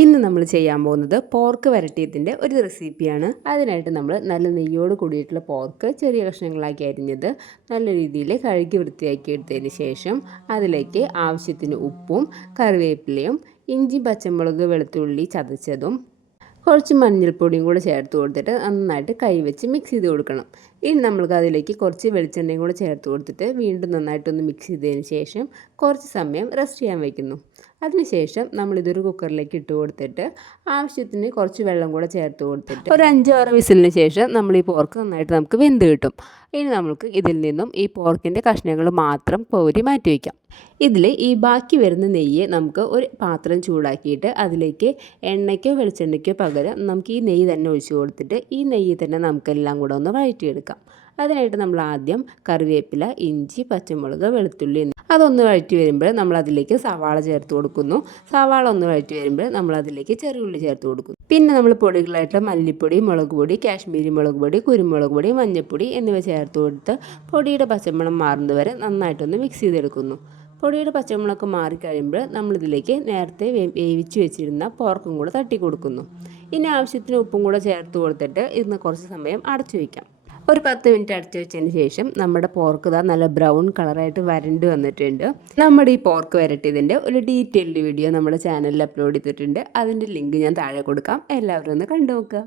ഇന്ന് നമ്മൾ ചെയ്യാൻ പോകുന്നത് പോർക്ക് വരട്ടിയതിൻ്റെ ഒരു റെസിപ്പിയാണ്. അതിനായിട്ട് നമ്മൾ നല്ല നെയ്യോട് കൂടിയിട്ടുള്ള പോർക്ക് ചെറിയ കഷ്ണങ്ങളാക്കി അരിഞ്ഞത് നല്ല രീതിയിൽ കഴുകി വൃത്തിയാക്കി എടുത്തതിന് ശേഷം അതിലേക്ക് ആവശ്യത്തിന് ഉപ്പും കറിവേപ്പിലയും ഇഞ്ചി പച്ചമുളക് വെളുത്തുള്ളി ചതച്ചതും കുറച്ച് മഞ്ഞൾപ്പൊടിയും കൂടെ ചേർത്ത് കൊടുത്തിട്ട് നന്നായിട്ട് കൈവച്ച് മിക്സ് ചെയ്ത് കൊടുക്കണം. ഇനി നമ്മൾക്ക് അതിലേക്ക് കുറച്ച് വെളിച്ചെണ്ണയും കൂടെ ചേർത്ത് കൊടുത്തിട്ട് വീണ്ടും നന്നായിട്ടൊന്ന് മിക്സ് ചെയ്തതിന് ശേഷം കുറച്ച് സമയം റെസ്റ്റ് ചെയ്യാൻ വയ്ക്കുന്നു. അതിനുശേഷം നമ്മളിതൊരു കുക്കറിലേക്ക് ഇട്ട് കൊടുത്തിട്ട് ആവശ്യത്തിന് കുറച്ച് വെള്ളം കൂടെ ചേർത്ത് കൊടുത്തിട്ട് ഒരു 5-6 വിസിലിന് ശേഷം നമ്മൾ ഈ പോർക്ക് നന്നായിട്ട് നമുക്ക് വെന്ത് കിട്ടും. ഇനി നമുക്ക് ഇതിൽ നിന്നും ഈ പോർക്കിൻ്റെ കഷ്ണങ്ങൾ മാത്രം കോരി മാറ്റി വയ്ക്കാം. ഇതിൽ ഈ ബാക്കി വരുന്ന നെയ്യ് നമുക്ക് ഒരു പാത്രം ചൂടാക്കിയിട്ട് അതിലേക്ക് എണ്ണയ്ക്കോ വെളിച്ചെണ്ണയ്ക്കോ പകരം നമുക്ക് ഈ നെയ്യ് തന്നെ ഒഴിച്ച് കൊടുത്തിട്ട് ഈ നെയ്യ് തന്നെ നമുക്കെല്ലാം കൂടെ ഒന്ന് വഴറ്റിയെടുക്കാം. അതിനായിട്ട് നമ്മൾ ആദ്യം കറിവേപ്പില, ഇഞ്ചി, പച്ചമുളക്, വെളുത്തുള്ളി അതൊന്ന് വഴറ്റി വരുമ്പോൾ നമ്മൾ അതിലേക്ക് സവാള ചേർത്ത് കൊടുക്കുന്നു. സവാള ഒന്ന് വഴറ്റി വരുമ്പോൾ നമ്മൾ അതിലേക്ക് ചെറിയുള്ളി ചേർത്ത് കൊടുക്കുന്നു. പിന്നെ നമ്മൾ പൊടികളായിട്ടുള്ള മല്ലിപ്പൊടി, മുളക് പൊടി, കാശ്മീരി മുളക് പൊടി, കുരുമുളക് പൊടി, മഞ്ഞൾപ്പൊടി എന്നിവ ചേർത്ത് കൊടുത്ത് പൊടിയുടെ പച്ചമണം മാറുന്നതുവരെ നന്നായിട്ടൊന്ന് മിക്സ് ചെയ്തെടുക്കുന്നു. പൊടിയുടെ പച്ചമുളക് മാറിക്കഴിയുമ്പോൾ നമ്മളിതിലേക്ക് നേരത്തെ വേവിച്ച് വെച്ചിരുന്ന പോർക്കും കൂടെ തട്ടി കൊടുക്കുന്നു. ഇനി ആവശ്യത്തിന് ഉപ്പും കൂടെ ചേർത്ത് കൊടുത്തിട്ട് ഇന്ന് കുറച്ച് സമയം അടച്ചു വയ്ക്കാം. ഒരു 10 മിനിറ്റ് അടച്ചു വെച്ചതിന് ശേഷം നമ്മുടെ പോർക്ക് നല്ല ബ്രൗൺ കളറായിട്ട് വരണ്ട് വന്നിട്ടുണ്ട്. നമ്മുടെ ഈ പോർക്ക് വരട്ടിയതിൻ്റെ ഒരു ഡീറ്റെയിൽഡ് വീഡിയോ നമ്മുടെ ചാനലിൽ അപ്ലോഡ് ചെയ്തിട്ടുണ്ട്. അതിൻ്റെ ലിങ്ക് ഞാൻ താഴെ കൊടുക്കാം. എല്ലാവരും ഒന്ന് കണ്ടു നോക്കുക.